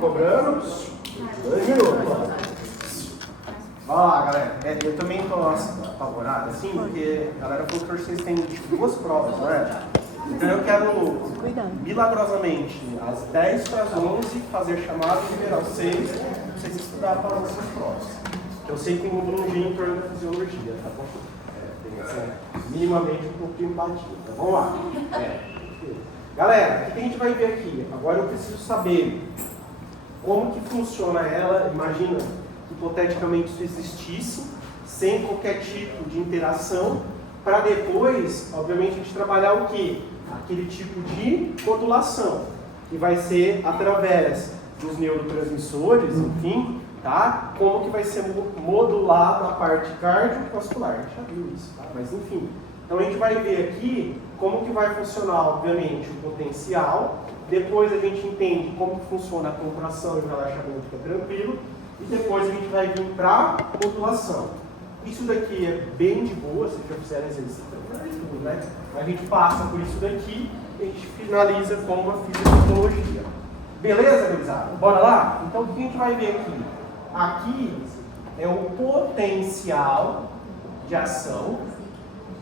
cobrando. 2 minutos. Olha lá, galera. Eu também tô apavorado, assim, porque a galera falou que vocês têm 2 provas, não é? Então eu quero, milagrosamente, às 10 para as 11, fazer chamada e liberar vocês, para vocês estudarem para as nossas provas. Eu sei que tem um brunjinho em torno da fisiologia, tá bom? Tem assim, minimamente um pouco de empatia. Então vamos lá. Galera, o que a gente vai ver aqui? Agora eu preciso saber como que funciona ela. Imagina, hipoteticamente, isso existisse, sem qualquer tipo de interação, para depois, obviamente, a gente trabalhar o quê? Aquele tipo de modulação, que vai ser através dos neurotransmissores, enfim, tá? Como que vai ser modulado a parte cardiovascular. A gente já viu isso, tá? Mas enfim. Então a gente vai ver aqui como que vai funcionar, obviamente, o potencial. Depois a gente entende como que funciona a contração e o relaxamento, fica tranquilo. E depois a gente vai vir para a modulação. Isso daqui é bem de boa, se já fizeram exercício, né? A gente passa por isso daqui e a gente finaliza com uma fisiopatologia. Beleza, gurizada? Bora lá? Então o que a gente vai ver aqui? Aqui é o potencial de ação.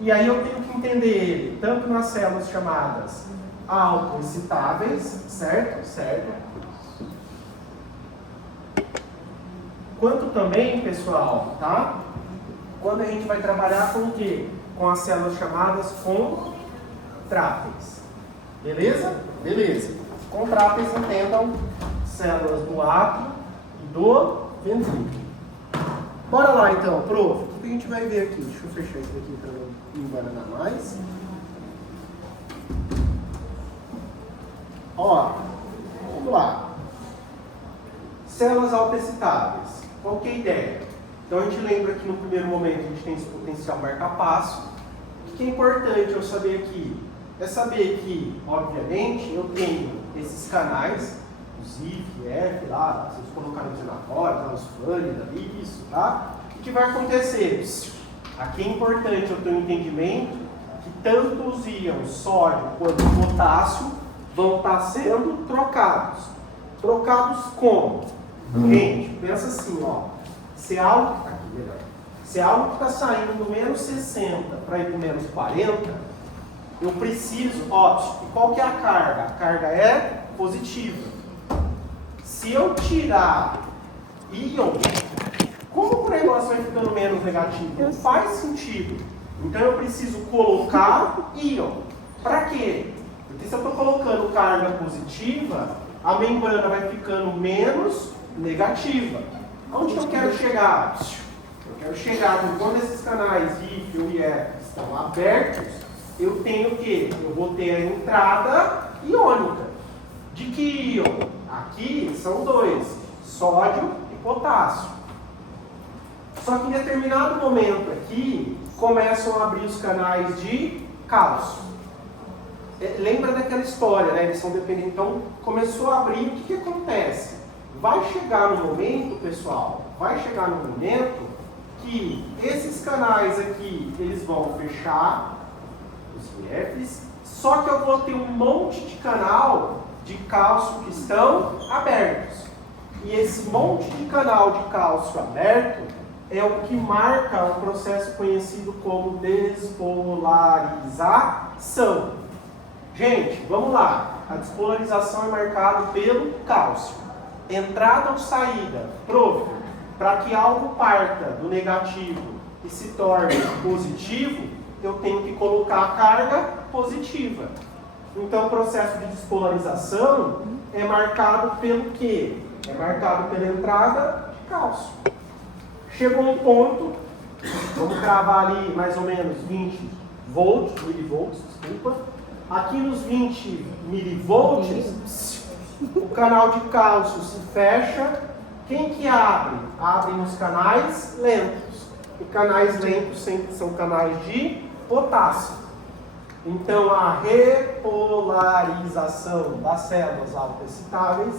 E aí eu tenho que entender ele tanto nas células chamadas autoexcitáveis, certo? Certo. Quanto também, pessoal, tá? Quando a gente vai trabalhar com o quê? Com as células chamadas contráteis. Beleza? Beleza. Contráteis, entendam, células do átrio e do ventrículo. Bora lá então, prof. O que a gente vai ver aqui? Deixa eu fechar isso aqui para não embaranar mais. Ó, vamos lá. Células autoexcitáveis. Qual que é a ideia? Então a gente lembra que no primeiro momento a gente tem esse potencial marca-passo. O que é importante eu saber aqui? É saber que, obviamente, eu tenho esses canais, os IF, F, lá, vocês colocaram os anatórios, os fãs ali, isso, tá? O que vai acontecer? Aqui é importante eu ter um entendimento que tanto os íons sódio quanto potássio vão estar sendo trocados. Trocados como? Gente, pensa assim, ó. Se é algo que está saindo do menos 60 para ir para o menos 40, eu preciso, ó, e qual que é a carga? A carga é positiva. Se eu tirar íon, como o negócio vai ficando menos negativo? Não faz sentido. Então eu preciso colocar íon. Para quê? Porque se eu estou colocando carga positiva, a membrana vai ficando menos negativa. Onde eu quero chegar? Eu quero chegar quando esses canais IF e IF estão abertos, eu tenho o quê? Eu vou ter a entrada iônica. De que íon? Aqui são 2, sódio e potássio. Só que em determinado momento aqui, começam a abrir os canais de cálcio. Lembra daquela história, né? Eles são dependentes. Então, começou a abrir, o que acontece? Vai chegar no momento, pessoal, que esses canais aqui, eles vão fechar, os IFs, só que eu vou ter um monte de canal de cálcio que estão abertos. E esse monte de canal de cálcio aberto é o que marca um processo conhecido como despolarização. Gente, vamos lá. A despolarização é marcada pelo cálcio. Entrada ou saída? Prof, para que algo parta do negativo e se torne positivo, eu tenho que colocar a carga positiva. Então o processo de despolarização é marcado pelo quê? É marcado pela entrada de cálcio. Chegou um ponto, vamos cravar ali mais ou menos 20 milivolts, desculpa. Aqui nos 20 milivolts, o canal de cálcio se fecha. Quem que abre? Abrem os canais lentos. E canais lentos sempre são canais de potássio. Então a repolarização das células autoexcitáveis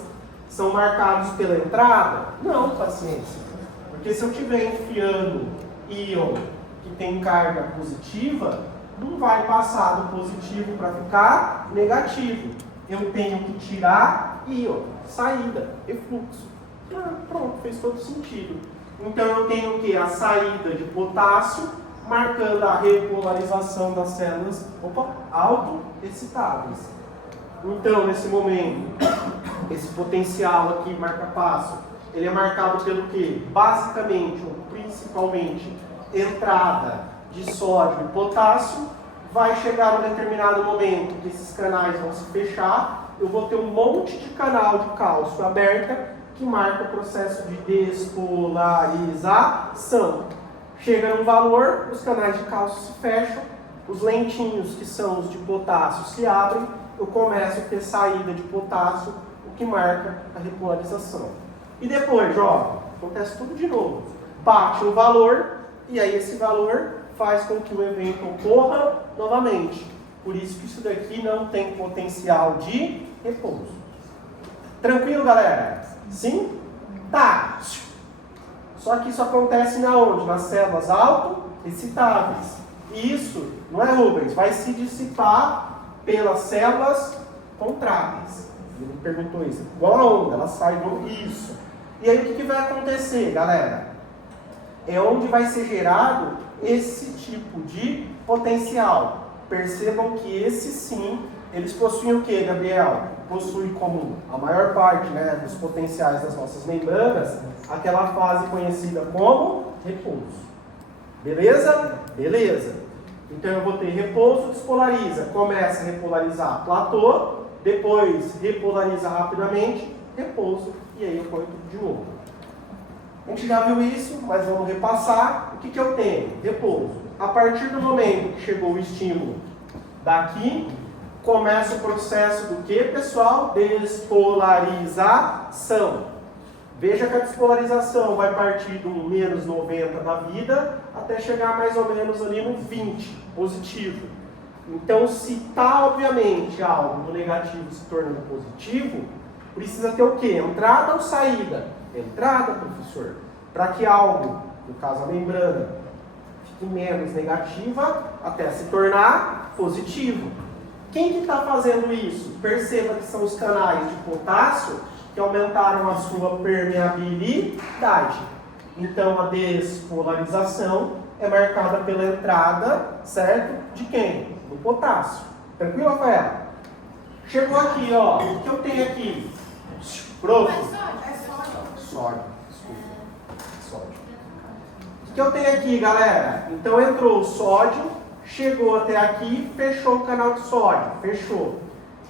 são marcados pela entrada? Não, paciência. Porque se eu estiver enfiando íon que tem carga positiva, não vai passar do positivo para ficar negativo. eu tenho que tirar íon, saída, refluxo. Pronto, fez todo sentido. Então eu tenho o que? A saída de potássio, marcando a repolarização das células autoexcitáveis. Então, nesse momento, esse potencial aqui, marca-passo, ele é marcado pelo quê? Basicamente, ou principalmente, entrada de sódio e potássio. Vai chegar um determinado momento que esses canais vão se fechar, eu vou ter um monte de canal de cálcio aberta que marca o processo de despolarização. Chega num valor, os canais de cálcio se fecham, os lentinhos, que são os de potássio, se abrem, eu começo a ter saída de potássio, o que marca a repolarização. E depois, jovem, acontece tudo de novo. Bate um valor, e aí esse valor faz com que o evento ocorra novamente. Por isso que isso daqui não tem potencial de repouso. Tranquilo, galera? Sim? Tá. Só que isso acontece na onde? Nas células autoexcitáveis. E isso, não é, Rubens? Vai se dissipar pelas células contráteis. Ele me perguntou isso. Igual a onda, ela sai do isso. E aí o que vai acontecer, galera? É onde vai ser gerado esse tipo de potencial. Percebam que esse sim, eles possuem o que, Gabriel? Possui como a maior parte, né, dos potenciais das nossas membranas, aquela fase conhecida como repouso. Beleza? Beleza. Então eu vou ter repouso, despolariza. Começa a repolarizar, platô, depois repolariza rapidamente, repouso, e aí eu ponho tudo de novo. A gente já viu isso, mas vamos repassar. O que eu tenho? Repouso. A partir do momento que chegou o estímulo daqui, começa o processo do que, pessoal? Despolarização. Veja que a despolarização vai partir do menos 90 da vida até chegar mais ou menos ali no 20, positivo. Então, se está, obviamente, algo do negativo se tornando positivo, precisa ter o quê? Entrada ou saída? Entrada, professor. Para que algo, no caso a membrana, fique menos negativa até se tornar positivo. Quem que está fazendo isso? Perceba que são os canais de potássio que aumentaram a sua permeabilidade. Então a despolarização é marcada pela entrada, certo? De quem? Do potássio. Tranquilo, Rafael? Chegou aqui, ó. O que eu tenho aqui? Prof. Sódio. Desculpa. Sódio. O que eu tenho aqui, galera? Então entrou o sódio, chegou até aqui, fechou o canal de sódio. Fechou.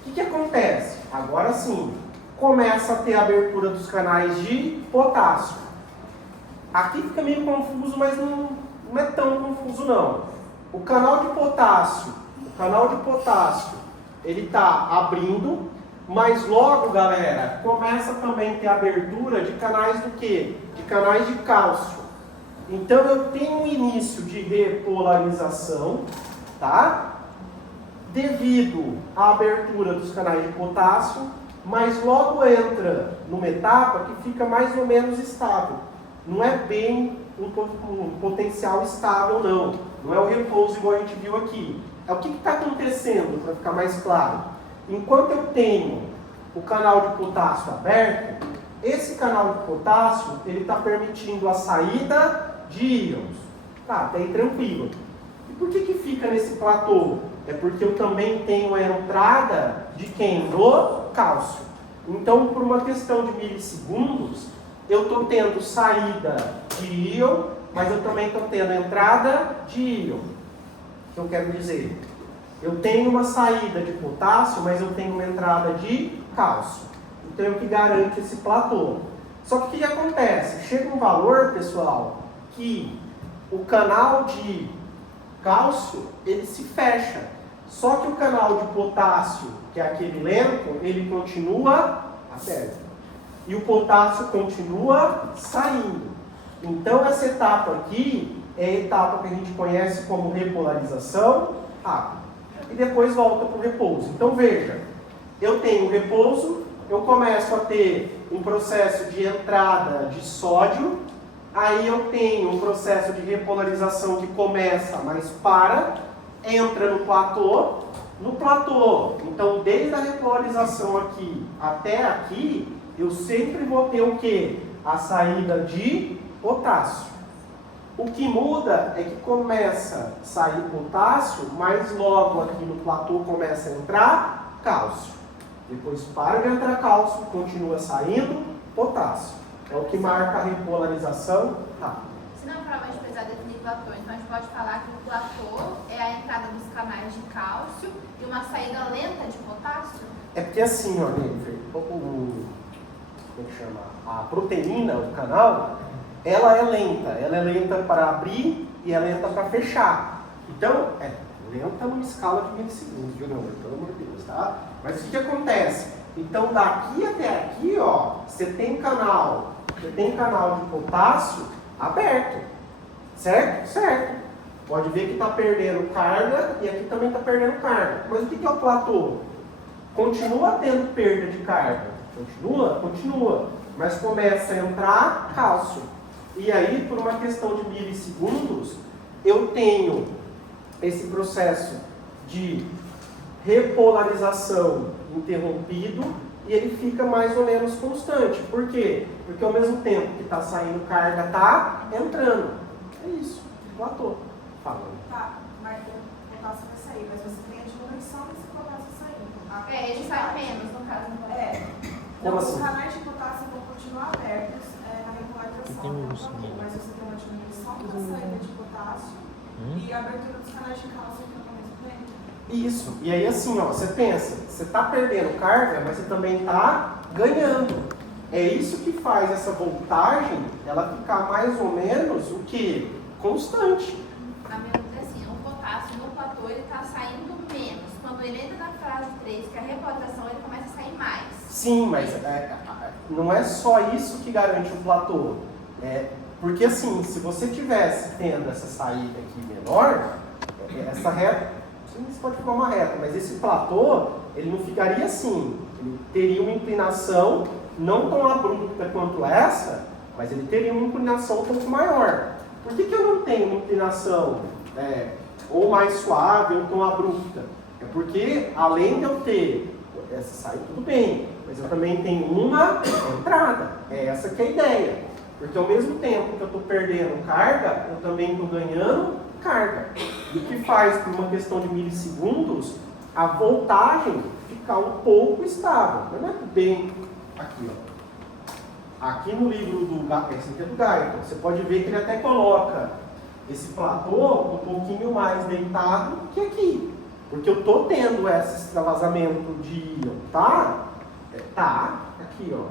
O que acontece? Agora sim, começa a ter a abertura dos canais de potássio. Aqui fica meio confuso, mas não é tão confuso não. O canal de potássio, ele está abrindo, mas logo, galera, começa também a ter abertura de canais do quê? De canais de cálcio. Então eu tenho um início de repolarização, tá? Devido à abertura dos canais de potássio, mas logo entra numa etapa que fica mais ou menos estável. Não é bem um potencial estável, não. Não é o repouso igual a gente viu aqui. É o que está acontecendo, para ficar mais claro. Enquanto eu tenho o canal de potássio aberto, esse canal de potássio ele está permitindo a saída de íons. Tá, até aí tranquilo. E por que fica nesse platô? É porque eu também tenho a entrada de quem? Do cálcio. Então, por uma questão de milissegundos, eu estou tendo saída de íon, mas eu também estou tendo entrada de íon. O que eu quero dizer? Eu tenho uma saída de potássio, mas eu tenho uma entrada de cálcio. Então, é o que garante esse platô. Só que o que acontece? Chega um valor, pessoal, que o canal de cálcio, ele se fecha. Só que o canal de potássio, que é aquele lento, ele continua aberto. E o potássio continua saindo. Então, essa etapa aqui é a etapa que a gente conhece como repolarização rápida. E depois volta para o repouso. Então, veja, eu tenho repouso, eu começo a ter um processo de entrada de sódio, aí eu tenho um processo de repolarização que começa, mas para, entra no platô, No platô, então desde a repolarização aqui até aqui, eu sempre vou ter o quê? A saída de potássio. O que muda é que começa a sair potássio, mas logo aqui no platô começa a entrar cálcio. Depois para de entrar cálcio, continua saindo potássio. É o que marca a repolarização rápida. Se não provavelmente precisar definir platô, então a gente pode falar que o platô é a entrada dos canais de cálcio e uma saída lenta de potássio? É porque assim, ó, Jennifer, como é que chama? A proteína, o canal, ela é lenta para abrir e é lenta para fechar. Então, é lenta numa escala de milissegundos, viu, não? Pelo amor de Deus, tá? Mas o que acontece? Então, daqui até aqui, ó, você tem canal de potássio aberto, certo? Certo. Pode ver que está perdendo carga e aqui também está perdendo carga. Mas o que é o platô? Continua tendo perda de carga. Continua. Mas começa a entrar cálcio. E aí, por uma questão de milissegundos, eu tenho esse processo de repolarização interrompido e ele fica mais ou menos constante. Por quê? Porque ao mesmo tempo que está saindo carga, está entrando. É isso, platô. Falando. Tá, mas o potássio vai sair, mas você tem a diminuição desse potássio saindo. Ele sai menos, no caso. Então, Como assim? os canais de potássio vão continuar abertos na repolarização, mas você tem uma diminuição da saída de potássio e a abertura dos canais de cálcio ao mesmo tempo. Isso. E aí assim, ó, você pensa, você está perdendo carga, mas você também está ganhando. É isso que faz essa voltagem, ela ficar mais ou menos o que? Constante. A minha dúvida é assim, o potássio no platô ele está saindo menos. Quando ele entra na fase 3, que é a repolarização, ele começa a sair mais. Sim, mas não é só isso que garante o platô. Porque assim, se você tivesse tendo essa saída aqui menor, essa reta, não sei se pode ficar uma reta, mas esse platô, ele não ficaria assim. Ele teria uma inclinação não tão abrupta quanto essa, mas ele teria uma inclinação um pouco maior. Por que eu não tenho uma inclinação ou mais suave ou tão abrupta? É porque, além de eu ter essa saída, tudo bem, mas eu também tenho uma entrada. É essa que é a ideia. Porque ao mesmo tempo que eu estou perdendo carga, eu também estou ganhando carga. E o que faz, por uma questão de milissegundos, a voltagem ficar um pouco estável. Mas não é bem aqui, ó. Aqui no livro esse aqui é do Guyton, você pode ver que ele até coloca esse platô um pouquinho mais deitado que aqui. Porque eu estou tendo esse extravasamento de íon, tá? Tá, aqui, ó.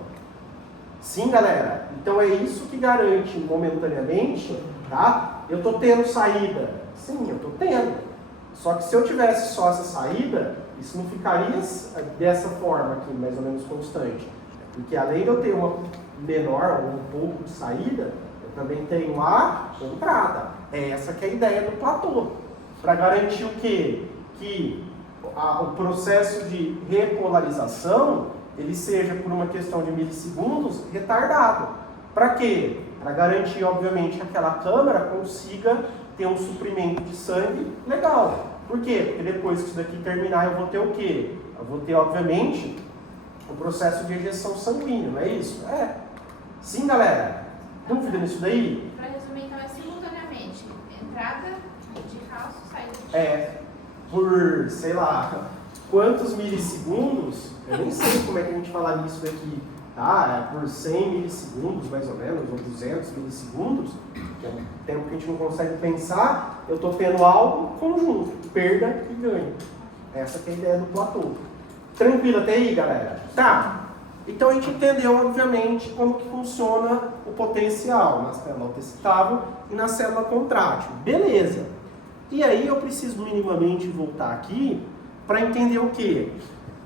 Sim, galera? Então é isso que garante momentaneamente, tá? Eu estou tendo saída. Sim, eu estou tendo. Só que se eu tivesse só essa saída, isso não ficaria dessa forma aqui, mais ou menos constante. Porque além de eu ter uma menor ou um pouco de saída, eu também tenho a entrada. É essa que é a ideia do platô. Para garantir o quê? Que o processo de repolarização ele seja, por uma questão de milissegundos, retardado. Para quê? Para garantir, obviamente, que aquela câmara consiga ter um suprimento de sangue legal. Por quê? Porque depois que isso daqui terminar, eu vou ter o quê? Eu vou ter, obviamente, o processo de ejeção sanguínea, não é isso? Sim, galera? Dúvida nisso daí? Para resumir, então, é simultaneamente entrada de cálcio, saída de por, sei lá, quantos milissegundos, eu nem sei como é que a gente fala nisso daqui, tá? Por 100 milissegundos, mais ou menos, ou 200 milissegundos, que é um tempo que a gente não consegue pensar, eu estou tendo algo conjunto, perda e ganho. Essa que é a ideia do platô. Tranquilo até aí, galera? Tá. Então a gente entendeu, obviamente, como que funciona o potencial na célula autoexcitável e na célula contrátil. Beleza. E aí eu preciso minimamente voltar aqui para entender o quê?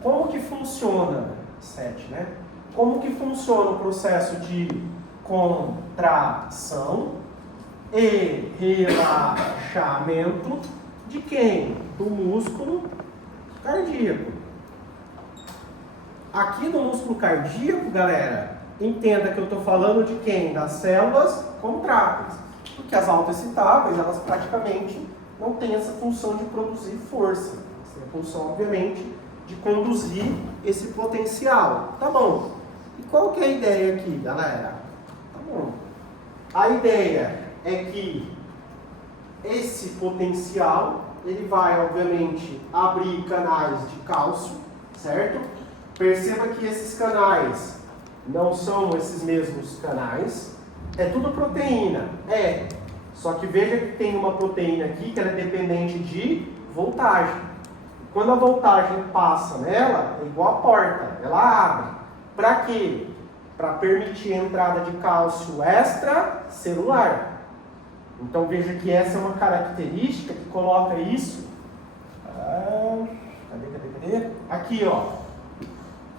Como que funciona, 7, né? Como que funciona o processo de contração e relaxamento de quem? Do músculo cardíaco. Aqui no músculo cardíaco, galera, entenda que eu estou falando de quem? Das células contráteis. Porque as autoexcitáveis, elas praticamente não têm essa função de produzir força. Você função, obviamente, de conduzir esse potencial. Tá bom. E qual que é a ideia aqui, galera? Tá bom. A ideia é que esse potencial, ele vai, obviamente, abrir canais de cálcio, certo? Perceba que esses canais não são esses mesmos canais. É tudo proteína. É. Só que veja que tem uma proteína aqui que ela é dependente de voltagem. Quando a voltagem passa nela, é igual a porta. Ela abre. Para quê? Para permitir a entrada de cálcio extracelular. Então veja que essa é uma característica que coloca isso. Cadê? Aqui, ó.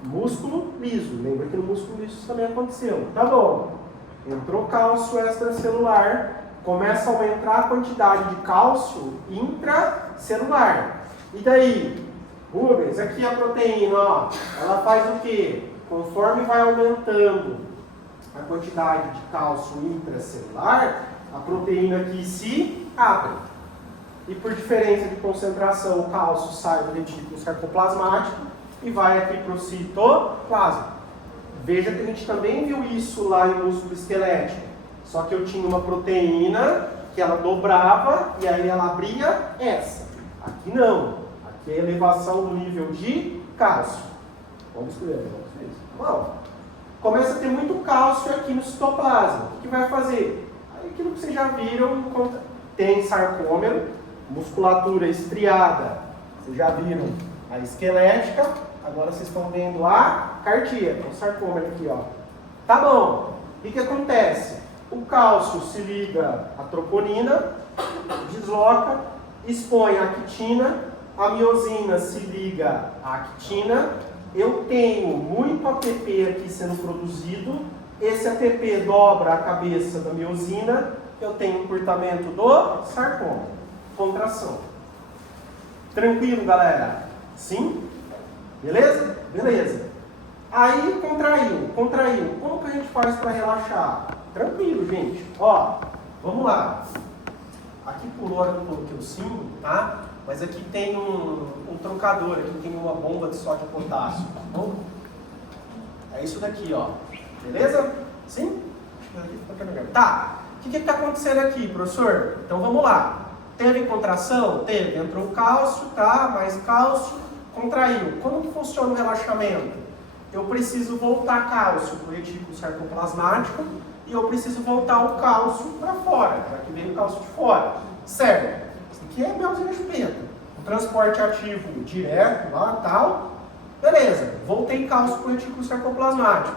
Músculo liso. Lembra que no músculo liso isso também aconteceu. Tá bom. Entrou cálcio extracelular. Começa a aumentar a quantidade de cálcio intracelular. E daí? Rubens, aqui a proteína, ó. Ela faz o quê? Conforme vai aumentando a quantidade de cálcio intracelular, a proteína aqui se abre. E por diferença de concentração, o cálcio sai do retículo sarcoplasmático e vai aqui para o citoplasma. Veja que a gente também viu isso lá em músculo esquelético. Só que eu tinha uma proteína que ela dobrava e aí ela abria essa. Aqui não. Aqui é a elevação do nível de cálcio. Vamos escrever. Bom, começa a ter muito cálcio aqui no citoplasma. O que vai fazer? Aquilo que vocês já viram, tem sarcômero, musculatura estriada. Vocês já viram a esquelética, agora vocês estão vendo a cardíaca, o sarcômero aqui, ó. Tá bom. O que acontece? O cálcio se liga à troponina, desloca, expõe a actina, a miosina se liga à actina. Eu tenho muito ATP aqui sendo produzido. Esse ATP dobra a cabeça da miosina. Eu tenho encurtamento do sarcômero. Contração. Tranquilo, galera? Sim? Beleza? Beleza. Aí contraiu. Como que a gente faz para relaxar? Tranquilo, gente. Ó, vamos lá. Aqui por hora eu coloquei o símbolo, tá? Mas aqui tem um trocador, aqui tem uma bomba de sódio e potássio, tá bom? É isso daqui, ó. Beleza? Sim? Tá. O que está acontecendo aqui, professor? Então vamos lá. Teve contração? Teve. Entrou cálcio, tá? Mais cálcio, contraiu. Como que funciona o relaxamento? Eu preciso voltar cálcio para o retículo sarcoplasmático e eu preciso voltar o cálcio para fora, já que veio o cálcio de fora. Certo? Isso aqui é miosina chupeta. O transporte ativo direto lá, tal. Beleza. Voltei cálcio para o retículo sarcoplasmático.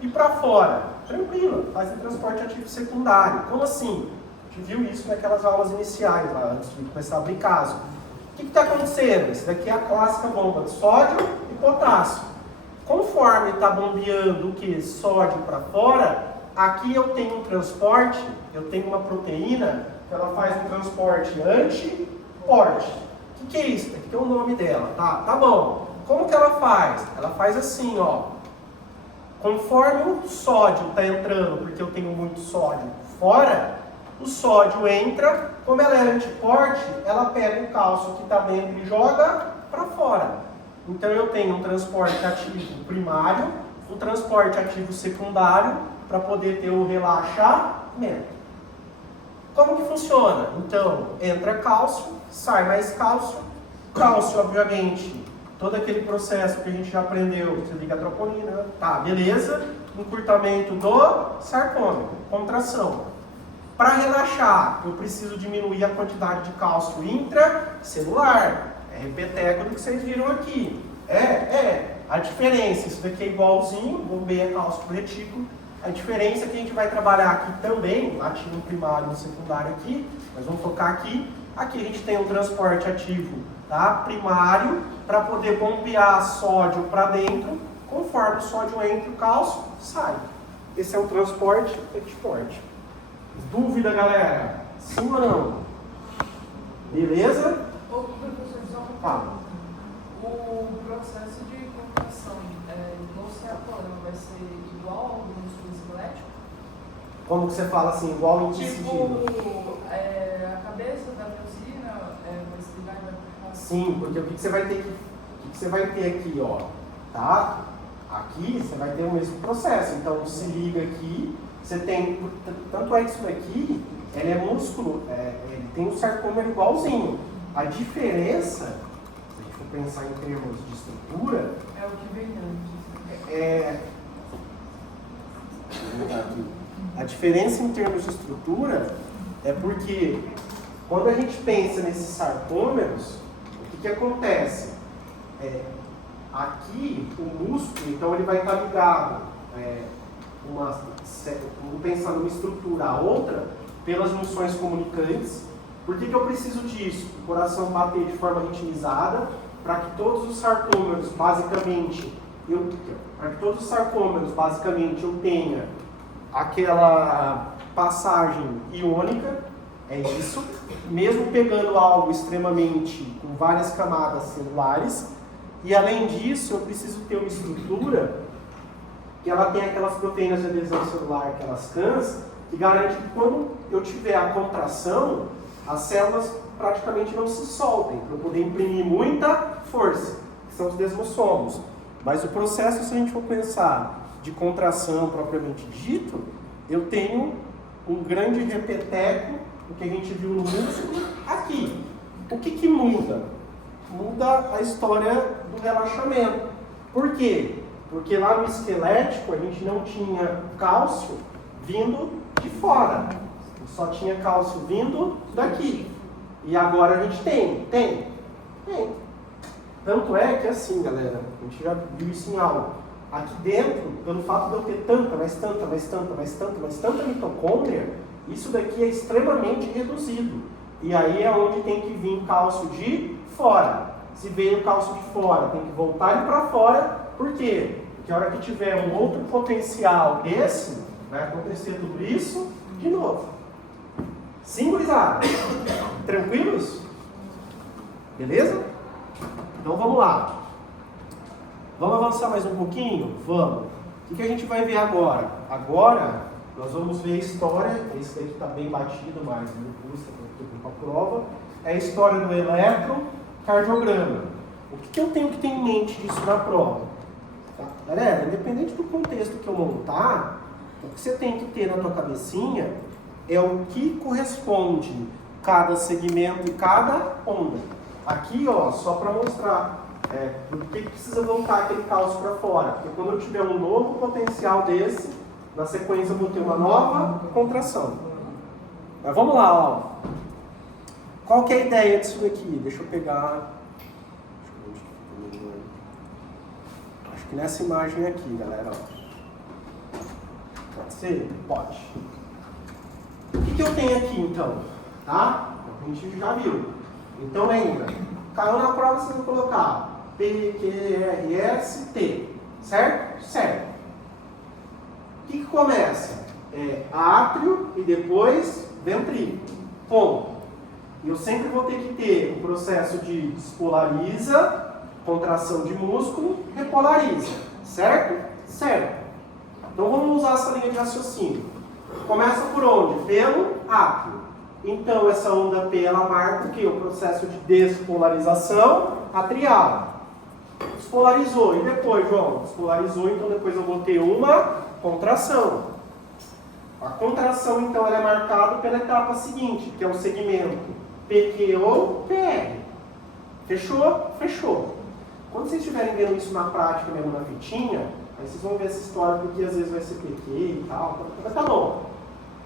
E para fora? Tranquilo. Faz um transporte ativo secundário. Como assim? A gente viu isso naquelas aulas iniciais, lá, antes de começar a abrir caso. O que está acontecendo? Isso daqui é a clássica bomba de sódio e potássio. Conforme está bombeando o que? Sódio para fora, aqui eu tenho um transporte, eu tenho uma proteína, que ela faz um transporte anti-porte. O que é isso? Aqui tem o nome dela, tá? Tá bom. Como que ela faz? Ela faz assim, ó. Conforme o sódio está entrando, porque eu tenho muito sódio fora, o sódio entra, como ela é antiporte, ela pega o cálcio que está dentro e joga para fora. Então eu tenho um transporte ativo primário, um transporte ativo secundário, para poder ter o relaxamento. Como que funciona? Então, entra cálcio, sai mais cálcio. Cálcio, obviamente, todo aquele processo que a gente já aprendeu, se liga a troponina, tá, beleza. Encurtamento do sarcômero, contração. Para relaxar, eu preciso diminuir a quantidade de cálcio intracelular. É repeteco do que vocês viram aqui. A diferença, isso daqui é igualzinho, bombeia cálcio para o retículo. A diferença é que a gente vai trabalhar aqui também, ativo primário e secundário aqui, mas vamos focar aqui. Aqui a gente tem um transporte ativo, tá, primário, para poder bombear sódio para dentro. Conforme o sódio entra, o cálcio sai. Esse é o transporte exporte. Dúvida, galera? Sim ou não? Beleza? Ô, professor, só uma Fala. O processo de contração no sarcômero vai ser igual ao do músculo esquelético? Como que você fala assim, igual em que Tipo, sentido? a cabeça da miosina vai se ligar e vai puxar Sim, porque o que você vai ter aqui, ó, tá? Aqui você vai ter o mesmo processo. Então se liga aqui, você tem, tanto é que isso daqui, ele é músculo, ele tem um sarcômero igualzinho. A diferença, se a gente for pensar em termos de estrutura, É o que vem antes. A diferença em termos de estrutura é porque quando a gente pensa nesses sarcômeros, o que acontece? Aqui o músculo, então ele vai estar ligado, vamos pensar numa estrutura a outra, pelas junções comunicantes. Por que eu preciso disso? O coração bater de forma ritmizada, para que todos os sarcômeros, basicamente, eu tenha aquela passagem iônica, é isso, mesmo pegando algo extremamente com várias camadas celulares, e além disso eu preciso ter uma estrutura que ela tem aquelas proteínas de adesão celular, aquelas CANs, que garante que quando eu tiver a contração, as células praticamente não se soltem, para eu poder imprimir muita força, que são os desmossomos. Mas o processo, se a gente for pensar de contração propriamente dito, eu tenho um grande repeteco, o que a gente viu no músculo, aqui. O que muda? Muda a história do relaxamento. Por quê? Porque lá no esquelético a gente não tinha cálcio vindo de fora. Só tinha cálcio vindo daqui. E agora a gente tem. Tanto é que assim, galera, a gente já viu isso em aula. Aqui dentro, pelo fato de eu ter tanta mitocôndria, isso daqui é extremamente reduzido. E aí é onde tem que vir cálcio de fora. Se veio cálcio de fora, tem que voltar ele para fora. Por quê? Porque a hora que tiver um outro potencial desse, vai acontecer tudo isso de novo. Simbolizado. Tranquilos? Beleza? Então vamos lá. Vamos avançar mais um pouquinho? Vamos. O que a gente vai ver agora? Agora nós vamos ver a história. Esse daqui está bem batido, mas não custa para a prova. É a história do eletrocardiograma. O que eu tenho que ter em mente disso na prova? Tá? Galera, independente do contexto que eu montar, o que você tem que ter na tua cabecinha é o que corresponde cada segmento e cada onda. Aqui, ó, só para mostrar por que precisa voltar aquele cálcio para fora. Porque quando eu tiver um novo potencial desse, na sequência eu vou ter uma nova contração. Mas vamos lá, ó. Qual que é a ideia disso daqui? Deixa eu pegar... Acho que nessa imagem aqui, galera. Ó. Pode ser? Pode. O que eu tenho aqui, então? Tá? A gente já viu. Então lembra, caiu na prova, você vai colocar PQRST, certo? Certo. O que começa? Átrio e depois ventrículo. Ponto. E eu sempre vou ter que ter o processo de despolariza, contração de músculo, repolariza. Certo? Certo. Então vamos usar essa linha de raciocínio. Começa por onde? Pelo átrio. Então essa onda P ela marca o que? O processo de despolarização atrial. Despolarizou. E depois, João? Despolarizou, então depois eu vou ter uma contração. A contração, então, ela é marcada pela etapa seguinte, que é o segmento PQ ou PR. Fechou? Fechou. Quando vocês estiverem vendo isso na prática mesmo na fitinha, aí vocês vão ver essa história, porque às vezes vai ser PQ e tal. Mas tá bom.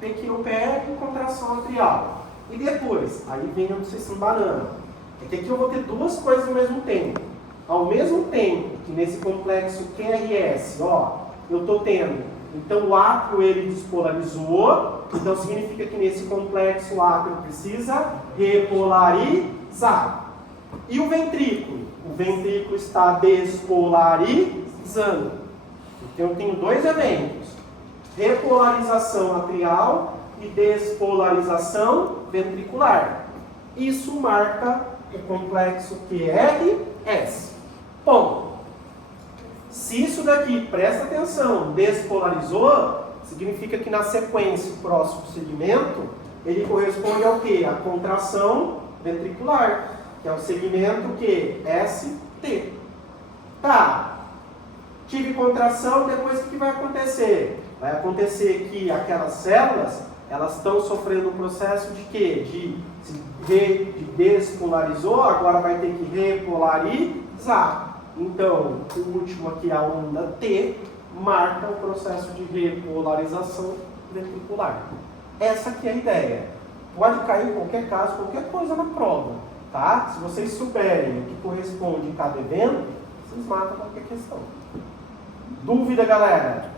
PQ ou PR com contração atrial. E depois, aí vem onde vocês se embanando. É que aqui eu vou ter duas coisas ao mesmo tempo. Ao mesmo tempo que nesse complexo QRS, ó, eu estou tendo, então o átrio ele despolarizou, então significa que nesse complexo o átrio precisa repolarizar. E o ventrículo? O ventrículo está despolarizando. Então eu tenho dois eventos, repolarização atrial e despolarização ventricular. Isso marca o complexo QRS. Ponto. Se isso daqui, presta atenção, despolarizou, significa que na sequência, o próximo segmento, ele corresponde ao quê? A contração ventricular. que é o segmento que ST. Tá, tive contração, depois o que vai acontecer? Vai acontecer que aquelas células, elas estão sofrendo um processo de quê? De despolarizou, agora vai ter que repolarizar. Então, o último aqui, a onda T, marca o processo de repolarização ventricular. Essa aqui é a ideia. Pode cair em qualquer caso, qualquer coisa na prova, tá? Se vocês souberem o que corresponde em cada evento, vocês matam qualquer questão. Dúvida, galera?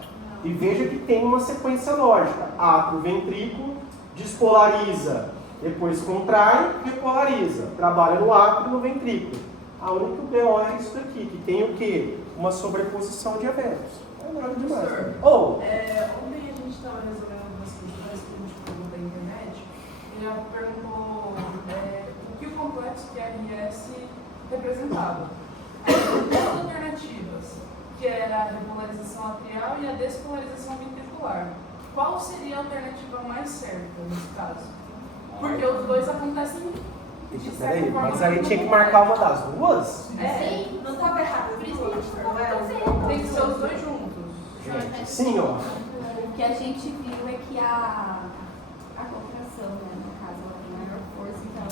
E veja que tem uma sequência lógica. Átrio ventrículo, despolariza, depois contrai, repolariza. Trabalha no átrio e no ventrículo. A única BO é isso daqui, que tem o quê? Uma sobreposição de eventos. Não é nada demais. Ontem a gente estava resolvendo algumas questões que a gente pegou da internet e ela perguntou o que o complexo QRS representava. Aí tem duas alternativas, que é a repolarização atrial e a despolarização ventricular. Qual seria a alternativa mais certa nesse caso? Porque os dois acontecem de certa Peraí, forma. mas aí tinha que marcar uma das duas? Sim, não estava errado. por isso que a gente não está fazendo. Tem que ser os dois juntos. Gente, sim, ó. O que a gente viu é que a contração, né, no caso, ela tem maior força, então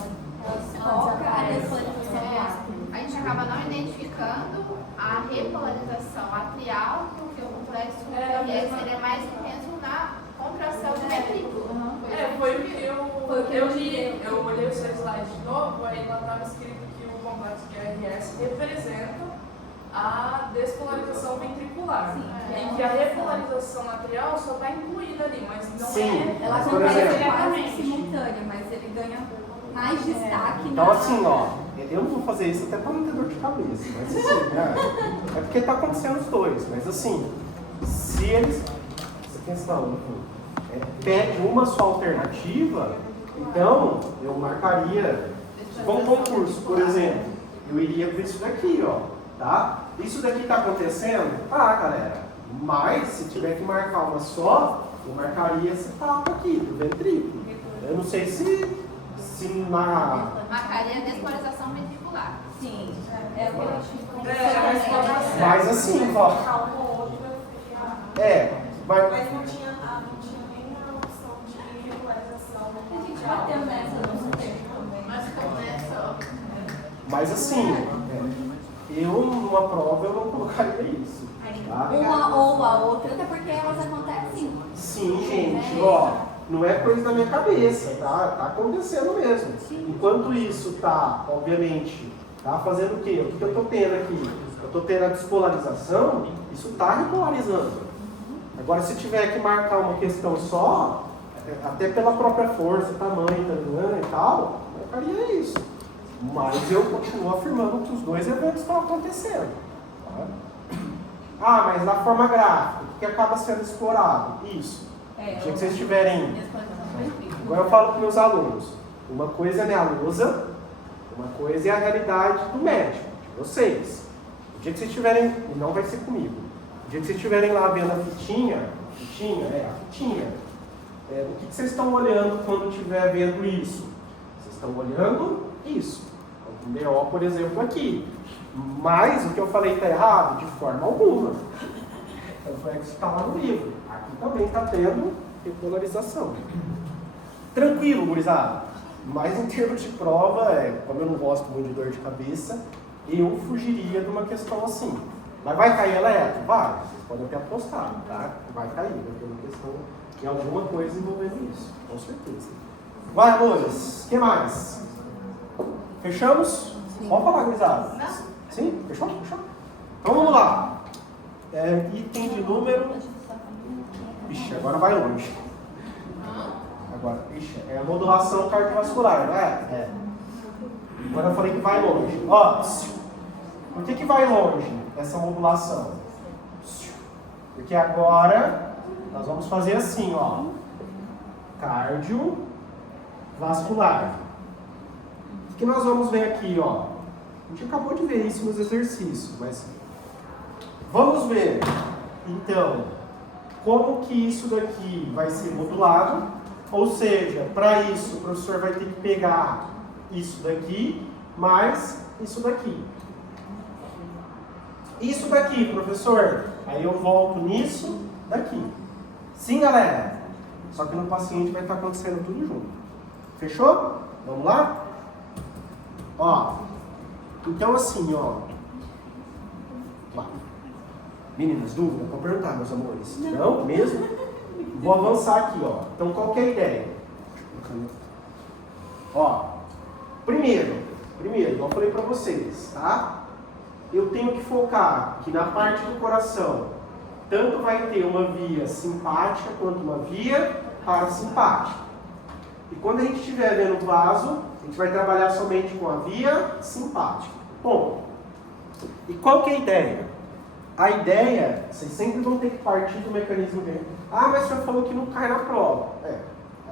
ela foca a despolarização do átrio. A gente acaba não identificando a repolarização atrial, porque o complexo QRS ele é mais intenso na contração do ventrículo. Foi o que eu li. Eu olhei o seu slide de novo, aí lá estava escrito que o complexo QRS representa a despolarização ventricular. Em que a repolarização atrial só está incluída ali, mas não Sim, Ela mas, por acontece exemplo, quase simultânea, mas ele ganha mais destaque então na... assim, ó, eu não vou fazer isso até para não ter dor de cabeça, mas assim, é porque está acontecendo os dois, mas assim, se eles, essa questão, pede uma só alternativa, então eu marcaria, se for um concurso, por exemplo, eu iria ver isso daqui, ó, tá? Isso daqui está acontecendo? Tá, galera, mas se tiver que marcar uma só, eu marcaria essa etapa aqui, do ventrículo. Eu não sei se na... Marcaria a despolarização ventricular. Sim, é o que eu acho. Mas assim, ó, vai... Mas não tinha nem a opção de regularização. A gente bateu nessa no tempo também. Mas como nessa, Mas assim, eu numa prova eu não colocaria isso. Tá? Uma ou a outra, até porque elas acontecem. Sim, gente, ó, não é coisa da minha cabeça, tá? Tá acontecendo mesmo. Enquanto isso tá, obviamente, tá fazendo o quê? O que eu tô tendo aqui? Eu tô tendo a despolarização, isso tá repolarizando. Agora, se tiver que marcar uma questão só, até pela própria força, tamanho, e tal, marcaria isso. Mas eu continuo afirmando que os dois eventos estão acontecendo. Tá? Ah, mas na forma gráfica, o que acaba sendo explorado? Isso. Tinha que vocês tiverem. Agora eu falo para meus alunos: uma coisa é a minha lousa, uma coisa é a realidade do médico, de vocês. O dia que vocês estiverem, e não vai ser comigo, o dia que vocês estiverem lá vendo a fitinha, o que vocês estão olhando quando estiver vendo isso? Vocês estão olhando isso. O BO, por exemplo, aqui. Mas o que eu falei está errado? De forma alguma. O reflexo está lá no livro. Aqui também está tendo repolarização. Tranquilo, gurizada. Mas em termos de prova, como eu não gosto muito de dor de cabeça, eu fugiria de uma questão assim. Mas vai cair elétron? Vai. Vocês podem até apostar, tá? Vai cair, vai ter uma questão de alguma coisa envolvendo isso. Com certeza. Vai, amores. O que mais? Fechamos? Pode falar, gurizada. Não. Sim? Fechou? Fechou? Então vamos lá. Item de número... Ixi, agora vai longe. Agora, ixi, é a modulação cardiovascular, não é? Agora eu falei que vai longe. Ó, por que vai longe essa modulação? Porque agora nós vamos fazer assim, ó. Cardiovascular. O que nós vamos ver aqui, ó? A gente acabou de ver isso nos exercícios, mas vamos ver, então, como que isso daqui vai ser modulado, ou seja, para isso o professor vai ter que pegar isso daqui mais isso daqui. Isso daqui, professor, aí eu volto nisso daqui. Sim, galera? Só que no paciente vai estar acontecendo tudo junto. Fechou? Vamos lá? Ó, então assim, ó. Lá. Meninas, dúvida? Pode perguntar, meus amores. Não mesmo? Vou avançar aqui, ó. Então, qual que é a ideia? Ó, primeiro, igual eu falei pra vocês, tá? Eu tenho que focar que na parte do coração, tanto vai ter uma via simpática quanto uma via parasimpática. E quando a gente estiver vendo o vaso, a gente vai trabalhar somente com a via simpática. Bom, e qual que é a ideia? A ideia, vocês sempre vão ter que partir do mecanismo dele. Ah, mas o senhor falou que não cai na prova. Aí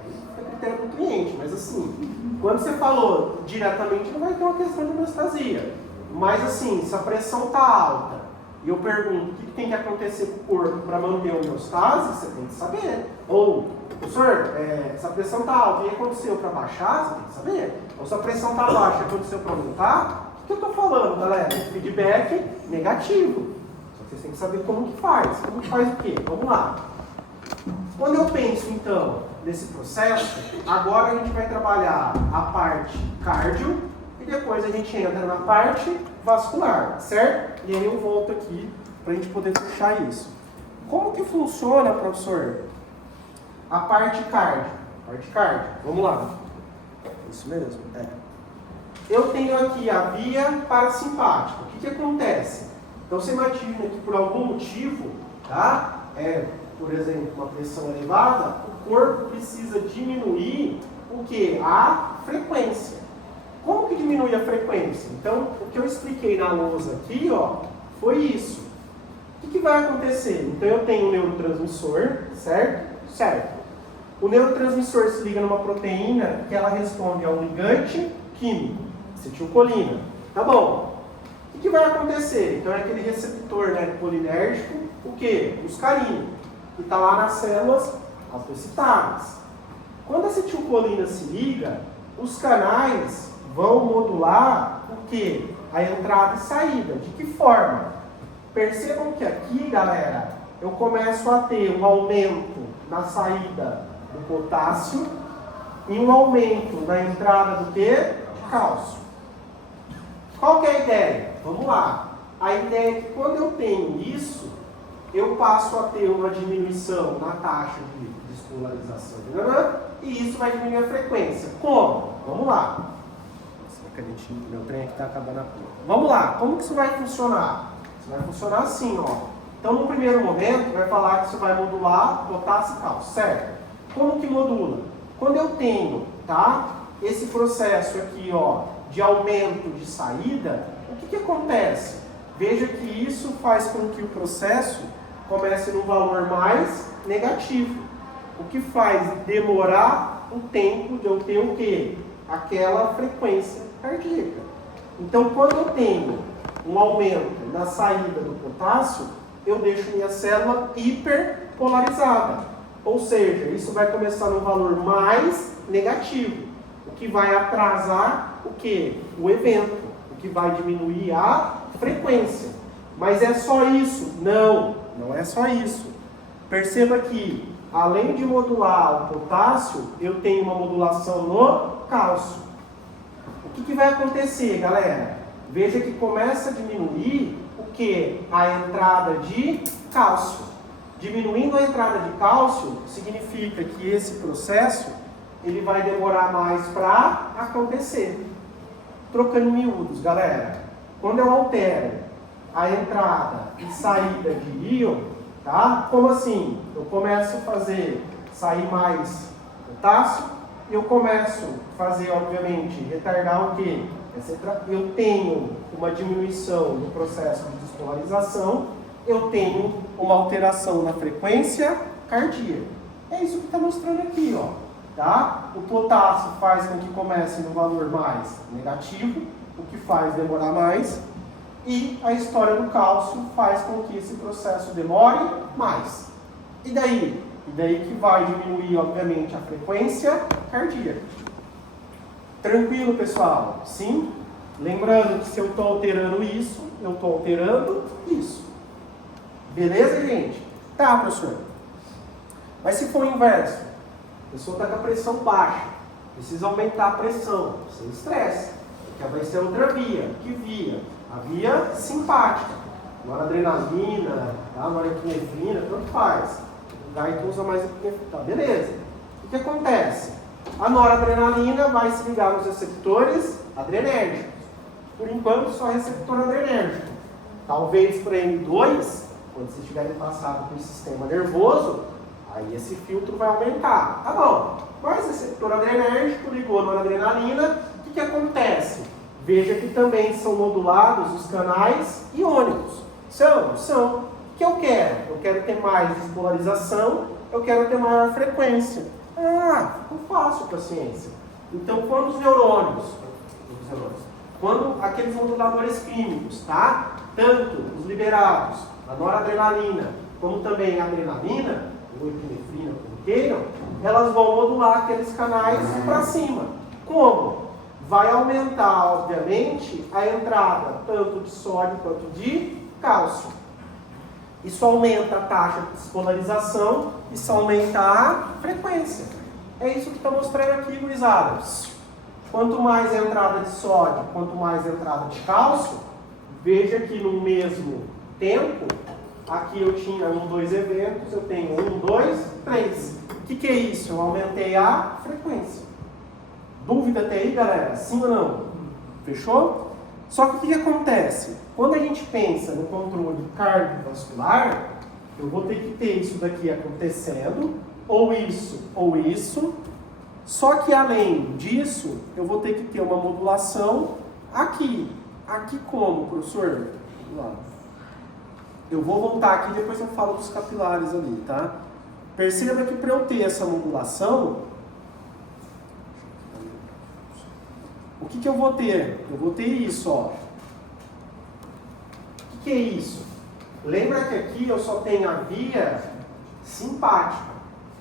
fica critério do cliente, mas assim, quando você falou diretamente, não vai ter uma questão de homeostasia. Mas assim, se a pressão está alta e eu pergunto o que tem que acontecer com o corpo para manter a homeostase, você tem que saber. Ou, professor, se a pressão está alta e aconteceu para baixar, você tem que saber. Ou se a pressão está baixa e aconteceu para aumentar, o que eu estou falando, galera? Feedback negativo. Só que vocês têm que saber como que faz. Como que faz o quê? Vamos lá. Quando eu penso, então, nesse processo, agora a gente vai trabalhar a parte cardio, e depois a gente entra na parte vascular, certo? E aí eu volto aqui para a gente poder fechar isso. Como que funciona, professor? A parte cardio. Vamos lá. Isso mesmo? Eu tenho aqui a via parasimpática. O que acontece? Então você imagina que por algum motivo, tá? Por exemplo, uma pressão elevada, o corpo precisa diminuir o que? A frequência. Como que diminui a frequência? Então, o que eu expliquei na lousa aqui, ó, foi isso. O que vai acontecer? Então, eu tenho um neurotransmissor, certo? Certo. O neurotransmissor se liga numa proteína que ela responde a um ligante químico, acetilcolina. Tá bom. O que vai acontecer? Então, é aquele receptor, né, colinérgico, o quê? Muscarínico, que está lá nas células alveocitárias. Quando a acetilcolina se liga, os canais vão modular o que? A entrada e saída. De que forma? Percebam que aqui, galera, eu começo a ter um aumento na saída do potássio e um aumento na entrada do que? De cálcio. Qual que é a ideia? Vamos lá. A ideia é que quando eu tenho isso, eu passo a ter uma diminuição na taxa de despolarização, e isso vai diminuir a frequência. Como? Vamos lá. Meu trem aqui está acabando a cor. Vamos lá, como que isso vai funcionar? Isso vai funcionar assim, ó. Então, no primeiro momento, vai falar que isso vai modular potássio e cálcio, certo? Como que modula? Quando eu tenho, tá, esse processo aqui, ó, de aumento de saída, o que acontece? Veja que isso faz com que o processo comece num valor mais negativo. O que faz demorar o tempo de eu ter o quê? Aquela frequência cardíaca. Então, quando eu tenho um aumento na saída do potássio, eu deixo minha célula hiperpolarizada. Ou seja, isso vai começar num valor mais negativo, o que vai atrasar o quê? O evento, o que vai diminuir a frequência. Mas é só isso? Não, não é só isso. Perceba que, além de modular o potássio, eu tenho uma modulação no cálcio. O que vai acontecer, galera? Veja que começa a diminuir o que? A entrada de cálcio. Diminuindo a entrada de cálcio, significa que esse processo ele vai demorar mais para acontecer. Trocando miúdos, galera. Quando eu altero a entrada e saída de íon, tá? Como assim? Eu começo a fazer sair mais potássio, eu começo a fazer, obviamente, retardar o quê? Eu tenho uma diminuição no processo de despolarização, eu tenho uma alteração na frequência cardíaca. É isso que está mostrando aqui, ó. Tá? O potássio faz com que comece no valor mais negativo, o que faz demorar mais, e a história do cálcio faz com que esse processo demore mais. E daí? E daí que vai diminuir, obviamente, a frequência cardíaca. Tranquilo, pessoal? Sim? Lembrando que se eu estou alterando isso, eu estou alterando isso. Beleza, gente? Tá, professor. Mas se for o inverso, a pessoa está com a pressão baixa, precisa aumentar a pressão, sem estresse, porque vai ser outra via. Que via? A via simpática. Noradrenalina, norepinefrina, tanto faz. Daí tu usa mais epinefrina. Tá, beleza. O que acontece? A noradrenalina vai se ligar nos receptores adrenérgicos. Por enquanto, só receptor adrenérgico. Talvez para M2, quando vocês tiverem passado pelo sistema nervoso, aí esse filtro vai aumentar. Tá bom. Mas receptor adrenérgico ligou a noradrenalina, o que acontece? Veja que também são modulados os canais iônicos. São. O que eu quero? Eu quero ter mais despolarização, eu quero ter maior frequência. Ficou fácil para a ciência. Então, quando quando aqueles moduladores químicos, tá? Tanto os liberados, a noradrenalina, como também a adrenalina, ou epinefrina, como queiram, elas vão modular aqueles canais para cima. Como? Vai aumentar, obviamente, a entrada tanto de sódio quanto de cálcio. Isso aumenta a taxa de despolarização, isso aumenta a frequência. É isso que está mostrando aqui, gurizada. Quanto mais entrada de sódio, quanto mais entrada de cálcio, veja que no mesmo tempo, aqui eu tinha 2 eventos, eu tenho 2, 3. O que é isso? Eu aumentei a frequência. Dúvida até aí, galera? Sim ou não? Fechou? Só que o que acontece? Quando a gente pensa no controle cardiovascular, eu vou ter que ter isso daqui acontecendo, ou isso. Só que além disso, eu vou ter que ter uma modulação aqui. Aqui como, professor? Vamos lá. Eu vou voltar aqui, depois eu falo dos capilares ali, tá? Perceba que para eu ter essa modulação, o que eu vou ter? Eu vou ter isso, ó. O que é isso? Lembra que aqui eu só tenho a via simpática,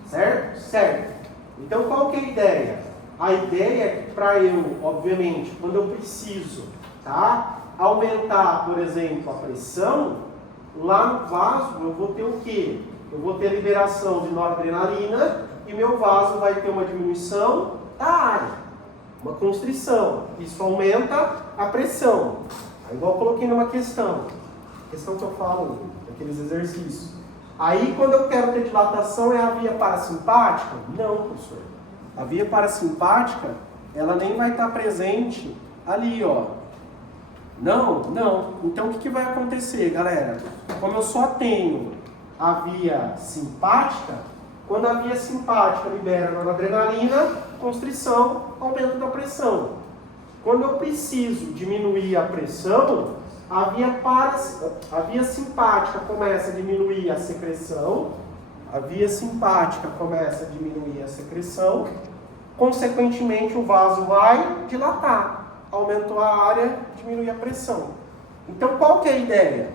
certo? Certo. Então, qual que é a ideia? A ideia é que para eu, obviamente, quando eu preciso, tá, aumentar, por exemplo, a pressão, lá no vaso eu vou ter o quê? Eu vou ter a liberação de noradrenalina e meu vaso vai ter uma diminuição da área, uma constrição. Isso aumenta a pressão. Aí, igual eu coloquei numa questão que eu falo, daqueles exercícios. Aí, quando eu quero ter dilatação, é a via parasimpática? Não, professor. A via parasimpática, ela nem vai estar presente ali, ó. Não. Então, o que vai acontecer, galera? Como eu só tenho a via simpática, quando a via simpática libera noradrenalina, constrição, aumento da pressão. Quando eu preciso diminuir a pressão, a via simpática começa a diminuir a secreção, consequentemente o vaso vai dilatar, aumentou a área, diminui a pressão. Então qual que é a ideia?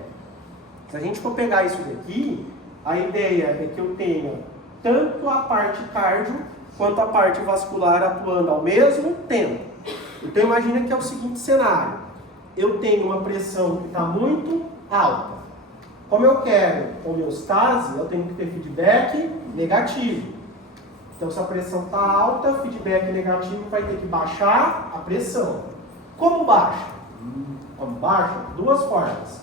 Se a gente for pegar isso daqui, a ideia é que eu tenha tanto a parte cardio quanto a parte vascular atuando ao mesmo tempo. Então imagina que é o seguinte cenário. Eu tenho uma pressão que está muito alta. Como eu quero homeostase, eu tenho que ter feedback negativo. Então, se a pressão está alta, feedback negativo vai ter que baixar a pressão. Como baixa? Como baixa? Duas formas.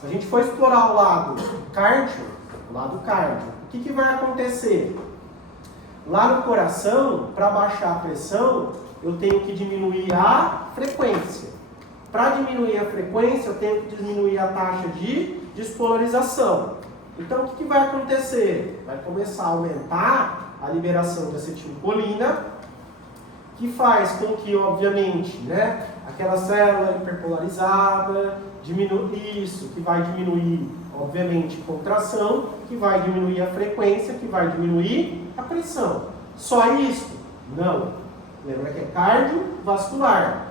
Se a gente for explorar o lado cardio, o que vai acontecer? Lá no coração, para baixar a pressão, eu tenho que diminuir a frequência. Para diminuir a frequência, eu tenho que diminuir a taxa de despolarização. Então, o que vai acontecer? Vai começar a aumentar a liberação de acetilcolina, que faz com que, obviamente, né, aquela célula hiperpolarizada diminui isso, que vai diminuir, obviamente, a contração, que vai diminuir a frequência, que vai diminuir a pressão. Só isso? Não. Lembra que é cardiovascular.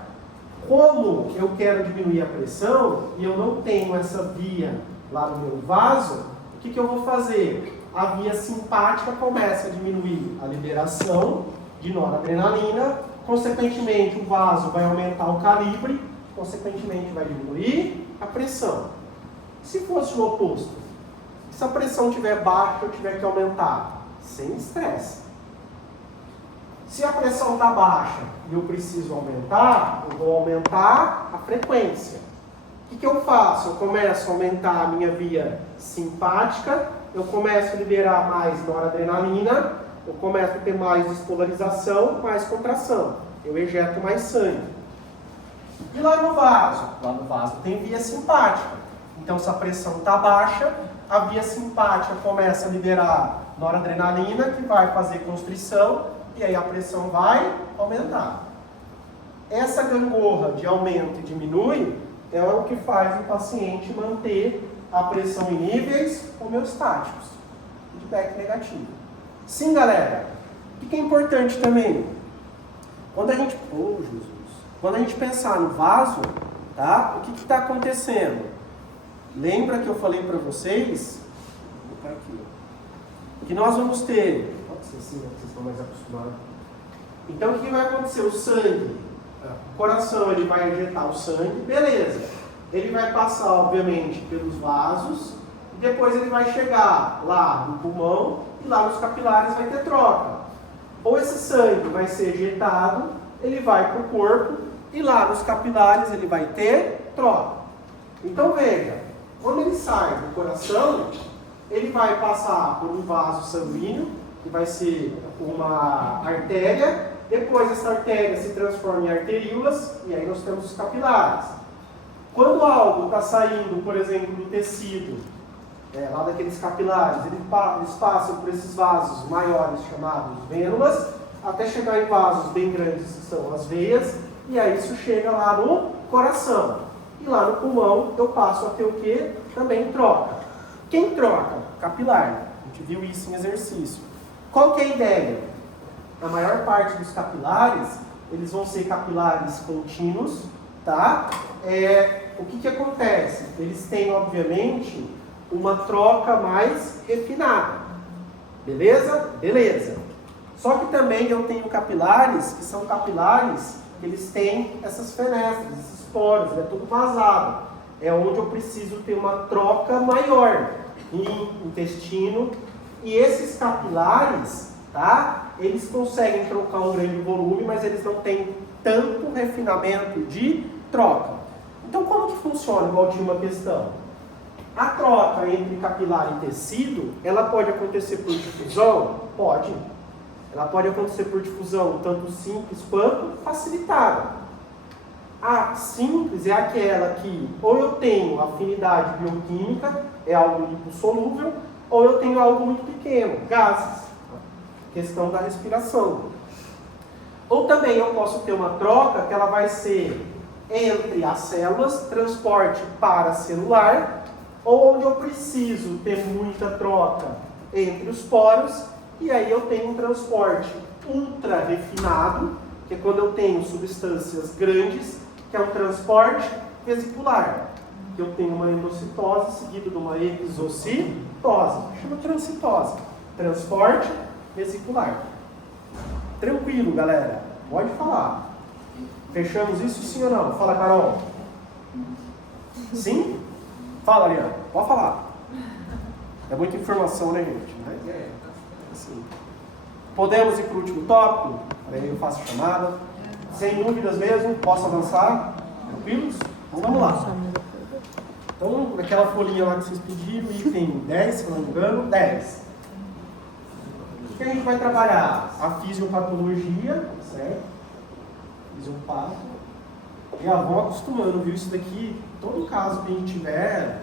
Como eu quero diminuir a pressão e eu não tenho essa via lá no meu vaso, o que eu vou fazer? A via simpática começa a diminuir a liberação de noradrenalina, consequentemente o vaso vai aumentar o calibre, consequentemente vai diminuir a pressão. Se fosse o oposto, se a pressão estiver baixa, eu tiver que aumentar, sem estresse. Se a pressão está baixa e eu preciso aumentar, eu vou aumentar a frequência. O que eu faço? Eu começo a aumentar a minha via simpática, eu começo a liberar mais noradrenalina, eu começo a ter mais despolarização, mais contração. Eu ejeto mais sangue. E lá no vaso? Lá no vaso tem via simpática. Então, se a pressão está baixa, a via simpática começa a liberar noradrenalina, que vai fazer constrição, e aí a pressão vai aumentar. Essa gangorra de aumento e diminui é o que faz o paciente manter a pressão em níveis homeostáticos. Feedback negativo. Sim, galera. O que é importante também? Quando a gente... Quando a gente pensar no vaso, tá? O que está acontecendo? Lembra que eu falei para vocês? Vou botar aqui. Que nós vamos ter... Vocês estão mais acostumados. Então, o que vai acontecer? O sangue, o coração, ele vai injetar o sangue, beleza. Ele vai passar, obviamente, pelos vasos, e depois ele vai chegar lá no pulmão, e lá nos capilares vai ter troca. Ou esse sangue vai ser injetado, ele vai para o corpo, e lá nos capilares ele vai ter troca. Então, veja, quando ele sai do coração, ele vai passar por um vaso sanguíneo, que vai ser uma artéria, depois essa artéria se transforma em arteríolas, e aí nós temos os capilares. Quando algo está saindo, por exemplo, do tecido, lá daqueles capilares, eles passam por esses vasos maiores chamados vênulas, até chegar em vasos bem grandes, que são as veias, e aí isso chega lá no coração. E lá no pulmão eu passo a ter o quê? Também troca. Quem troca? Capilar. A gente viu isso em exercício. Qual que é a ideia? A maior parte dos capilares, eles vão ser capilares contínuos, tá? O que acontece? Eles têm, obviamente, uma troca mais refinada. Beleza? Beleza. Só que também eu tenho capilares, que são capilares, que eles têm essas fenestras, esses poros, é tudo vazado. É onde eu preciso ter uma troca maior em intestino. E esses capilares, tá? Eles conseguem trocar um grande volume, mas eles não têm tanto refinamento de troca. Então, como que funciona? Igual tinha uma questão. A troca entre capilar e tecido, ela pode acontecer por difusão? Pode. Ela pode acontecer por difusão tanto simples quanto facilitada. A simples é aquela que ou eu tenho afinidade bioquímica, é algo lipossolúvel, ou eu tenho algo muito pequeno, gases, questão da respiração. Ou também eu posso ter uma troca que ela vai ser entre as células, transporte paracelular, ou onde eu preciso ter muita troca entre os poros, e aí eu tenho um transporte ultra refinado, que é quando eu tenho substâncias grandes, que é um transporte vesicular. Que eu tenho uma endocitose seguida de uma exocitose. Chama transcitose. Transporte vesicular. Tranquilo, galera. Pode falar. Fechamos isso, sim ou não? Fala, Carol. Sim? Fala, Ariana. Pode falar. É muita informação, né, gente? Mas assim. Podemos ir para o último tópico? Aí eu faço chamada. Sem dúvidas mesmo. Posso avançar? Tranquilos? Então vamos lá. Então, naquela folhinha lá que vocês pediram, item 10, se não me engano, 10. O que a gente vai trabalhar? A fisiopatologia, certo? Fisiopato. E vão acostumando, viu? Isso daqui, todo caso que a gente tiver,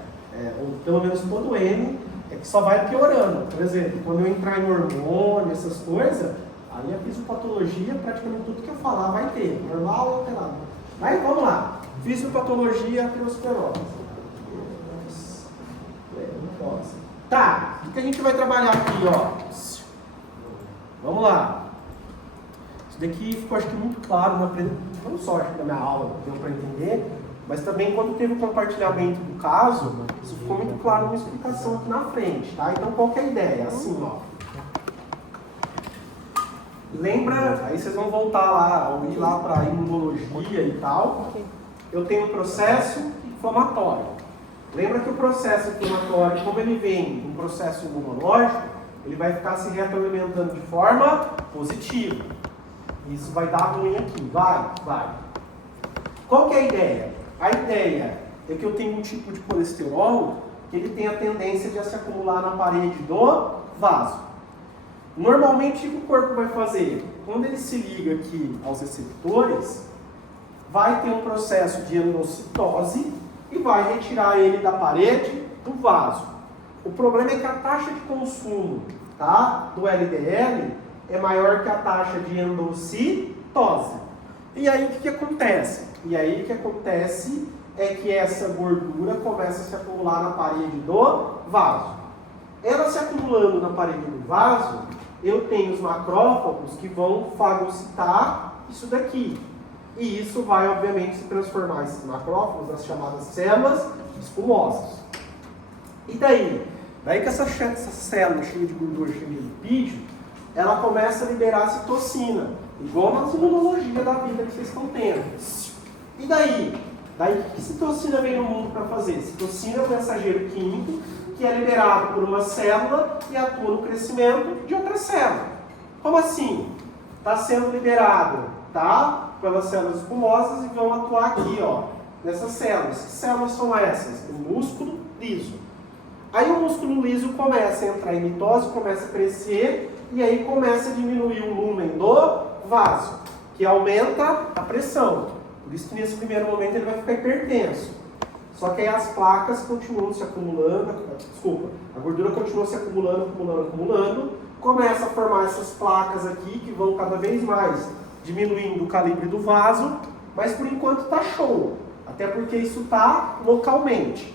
ou pelo menos todo N, é que só vai piorando. Por exemplo, quando eu entrar em hormônio, essas coisas, aí a fisiopatologia, praticamente tudo que eu falar vai ter, normal ou alterado. Mas vamos lá. Fisiopatologia, aterosclerose. Tá, o que a gente vai trabalhar aqui, ó? Vamos lá. Isso daqui ficou, acho que, muito claro, não só acho que na minha aula, deu para entender, mas também quando teve o compartilhamento do caso, isso ficou muito claro numa explicação aqui na frente, tá? Então, qual que é a ideia? Assim, ó. Lembra, aí vocês vão voltar lá, ao ir lá para a imunologia e tal, eu tenho o processo inflamatório. Lembra que o processo inflamatório, como ele vem de um processo imunológico, ele vai ficar se retroalimentando de forma positiva. Isso vai dar ruim aqui, vai. Qual que é a ideia? A ideia é que eu tenho um tipo de colesterol que ele tem a tendência de se acumular na parede do vaso. Normalmente, o que o corpo vai fazer? Quando ele se liga aqui aos receptores, vai ter um processo de endocitose e vai retirar ele da parede do vaso. O problema é que a taxa de consumo, tá, do LDL é maior que a taxa de endocitose. E aí o que acontece? É que essa gordura começa a se acumular na parede do vaso. Ela se acumulando na parede do vaso, eu tenho os macrófagos que vão fagocitar isso daqui. E isso vai, obviamente, se transformar esses macrófagos nas chamadas células escumosas. E daí? Daí que essa célula cheia de gordura, cheia de lipídio, ela começa a liberar citocina, igual na imunologia da vida que vocês estão tendo. E daí? Daí que citocina vem no mundo para fazer? Citocina é um mensageiro químico que é liberado por uma célula e atua no crescimento de outra célula. Como assim? Está sendo liberado, tá? Pelas células escumosas e vão atuar aqui, ó, nessas células. Que células são essas? O músculo liso. Aí o músculo liso começa a entrar em mitose, começa a crescer e aí começa a diminuir o lumen do vaso, que aumenta a pressão. Por isso que nesse primeiro momento ele vai ficar hipertenso. Só que aí as placas continuam se acumulando, a gordura continua se acumulando, começa a formar essas placas aqui que vão cada vez mais diminuindo o calibre do vaso, mas por enquanto está show, até porque isso está localmente.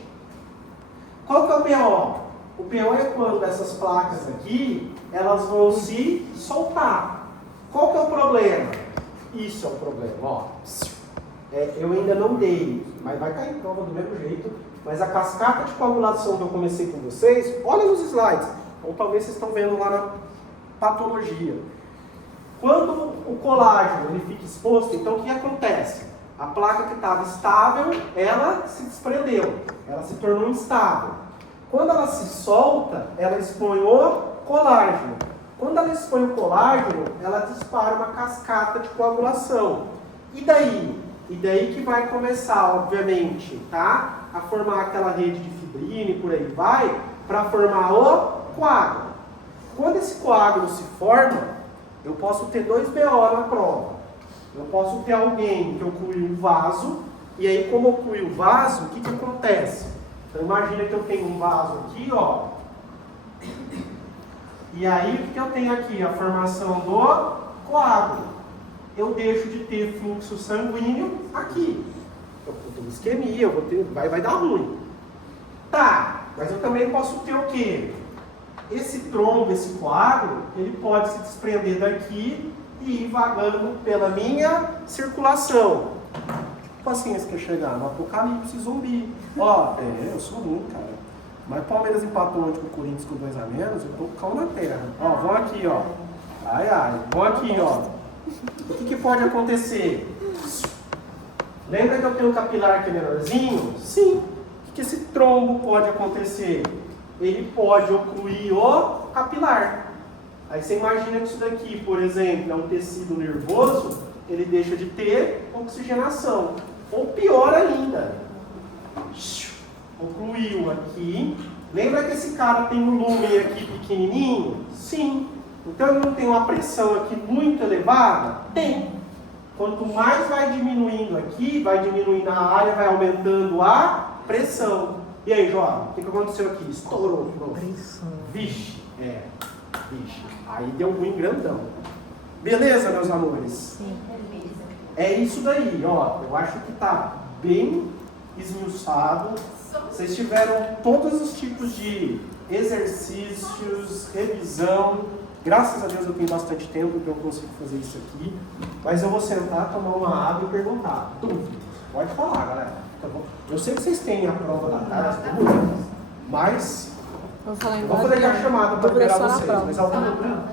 Qual que é o PO? O PO é quando essas placas aqui, elas vão se soltar. Qual que é o problema? Isso é o problema, ó. Eu ainda não dei, mas vai cair em prova do mesmo jeito, mas a cascata de coagulação que eu comecei com vocês, olha nos slides, ou talvez vocês estão vendo lá na patologia. Quando o colágeno ele fica exposto, então o que acontece? A placa que estava estável, ela se desprendeu, ela se tornou instável. Quando ela se solta, ela expõe o colágeno. Quando ela expõe o colágeno, ela dispara uma cascata de coagulação. E daí? E daí que vai começar, obviamente, tá? A formar aquela rede de fibrina e por aí vai, para formar o coágulo. Quando esse coágulo se forma, eu posso ter dois BO na prova. Eu posso ter alguém que ocluiu um vaso, e aí como ocluiu o vaso, o que acontece? Então imagina que eu tenho um vaso aqui, ó. E aí o que eu tenho aqui? A formação do coágulo. Eu deixo de ter fluxo sanguíneo aqui. Eu tenho isquemia, vai dar ruim. Tá, mas eu também posso ter o quê? Esse trombo, esse coágulo, ele pode se desprender daqui e ir vagando pela minha circulação. Tipo assim, você quer chegar no apocalipse zumbi. Ó, eu sou ruim, cara. Mas o Palmeiras empatou ontem com o Corinthians com 2 a menos, eu tô com o cão na terra. Ó, vão aqui, ó. Vão aqui, ó. O que pode acontecer? Lembra que eu tenho um capilar aqui menorzinho? Sim. O que esse trombo pode acontecer? Ele pode ocluir o capilar. Aí você imagina que isso daqui, por exemplo, é um tecido nervoso, ele deixa de ter oxigenação. Ou pior ainda, ocluiu aqui. Lembra que esse cara tem um lumen aqui pequenininho? Sim. Então ele não tem uma pressão aqui muito elevada? Tem. Quanto mais vai diminuindo aqui, vai diminuindo a área, vai aumentando a pressão. E aí, João, o que aconteceu aqui? Estourou. Vixe. Vixe. Aí deu ruim grandão. Beleza, meus amores? Sim. É isso daí, ó. Eu acho que tá bem esmiuçado. Vocês tiveram todos os tipos de exercícios, revisão. Graças a Deus eu tenho bastante tempo que eu consigo fazer isso aqui. Mas eu vou sentar, tomar uma água e perguntar. Dúvidas? Pode falar, galera. Tá bom? Eu sei que vocês têm a prova da tarde, mas Vou falar em eu vou poder dar chamada para liberar vocês. Mas alguma dúvida?